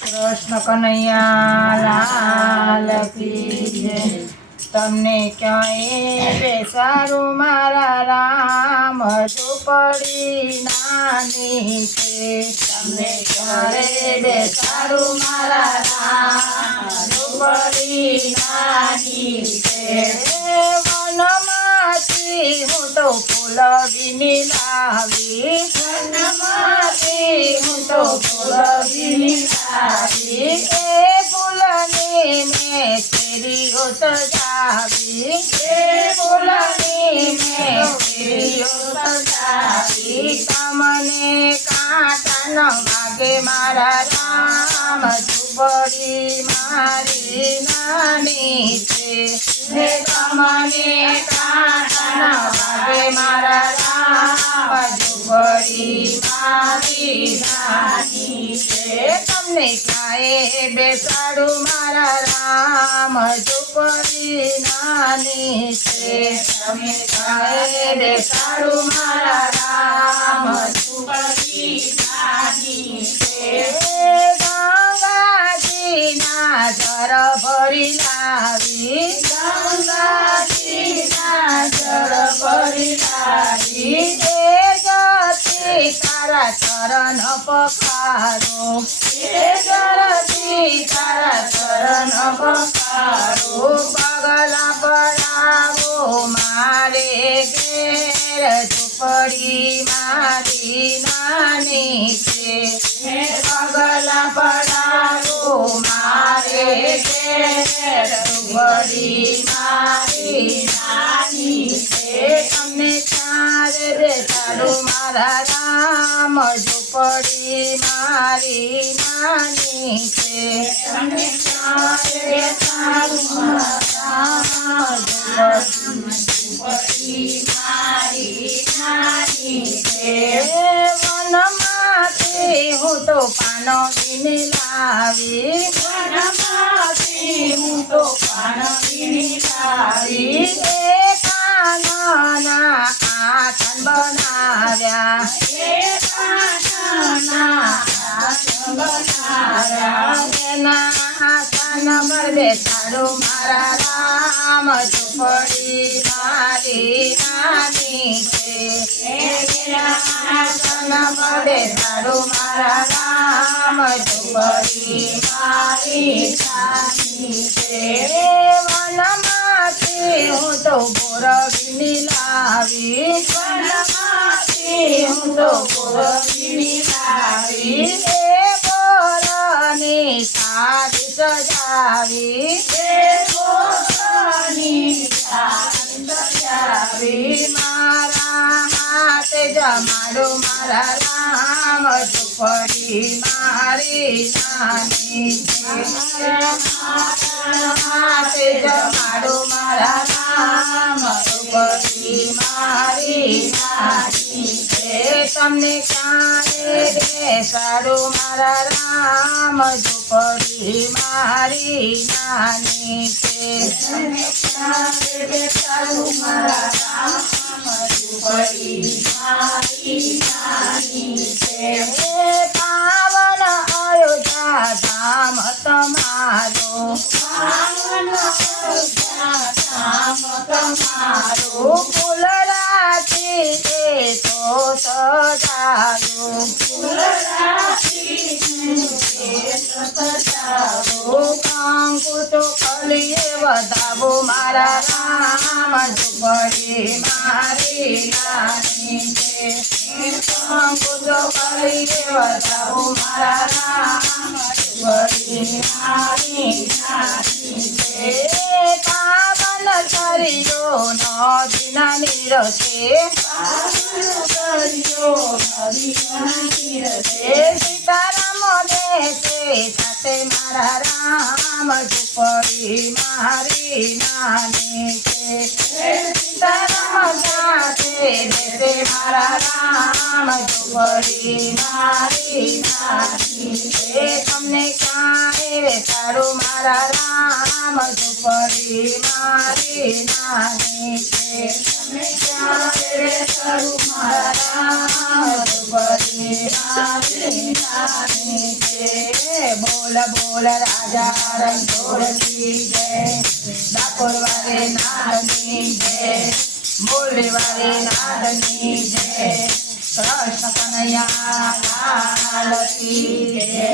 કૃષ્ણ કનૈયા લાલ. તમને ક્યાંય બેસારું મારા રામ? ઝૂંપડી નાની છે. તમને ક્યારે બેસારું મારા રામ? ઝૂંપડી નાની છે. વનમાંથી હું તો ફૂલ વિની લાવી. વનમાંથી સજાવી કાંટા ન વાગે મારા રામ ઝૂંપડી મારી નાની છે ને કાંટા ન મારા રામ ઝૂંપડી મારી નાની તમને ક્યાંય બેસાડું મારા રામ ઝૂંપડી નાની છે. તમે ક્યાંય બેસાડું મારા રામ ઝૂંપડી નાની ભરી લાવી. ભરી લાવી. તારા ચરણ પકારો હે જરતી તારા ચરણ પકારો પગલા પડાવો, મારે ઘેર ઝૂંપડી મારી નાની છે. પગલા પડાવો, મારે ઘેર ઝૂંપડી મારી નાની ઝૂંપડી મારી નાની છે. નાની છે હું તો પાનો વિની લાવી વનમાંથી હું તો પાનો આસન પર મારા રામ ઝૂંપડી મારી નાની છે. આસન તારો મારા રામ ઝૂંપડી મારી નાની છે. વનમાંથી હું તો બોરવીની લાવી, વનમાંથી હું તો બોરવીની લાવી. બોરની મારા હાથે જમાડો મારા રામ ઝૂંપડી મારી નાની. મારી નાની છે. તમને ક્યારે સારું મારા રામ ઝૂંપડી મારી નાની છે. તમને ક્યારે સારું મારા રામ ઝૂંપડી મારી નાની છે. પાવન અયોધ્યા ધામ તમારો. પાવન અયોધ્યા ધામ તમારો. ફૂલડાથી સજાવો તો કલીએ વધાવો મારા રામ ઝૂંપડી મારી નાની છે કંકુ તો કલીએ વધાવો મારા રામ ઝૂંપડી મારી નાની છે નીર છે સીતારામ દેશે સાથે મારા રામ ઝૂંપડી મારી નાની છે સાથે દેશે મારા રામ ઝૂંપડી મારી નાની છે તમને ક્યાં રે તારું મારા રામ ઝૂંપડી મારી નાની છે તમને ક્યાં રે તારું મારા રામ ઝૂંપડી મારી નાની છે બોલ બોલ રાજા રણછોડજી જય ડાકોર વારે નાદની જય મોરલી વારે નાદની જય કૃષ્ણ કનૈયા લાલ કી જય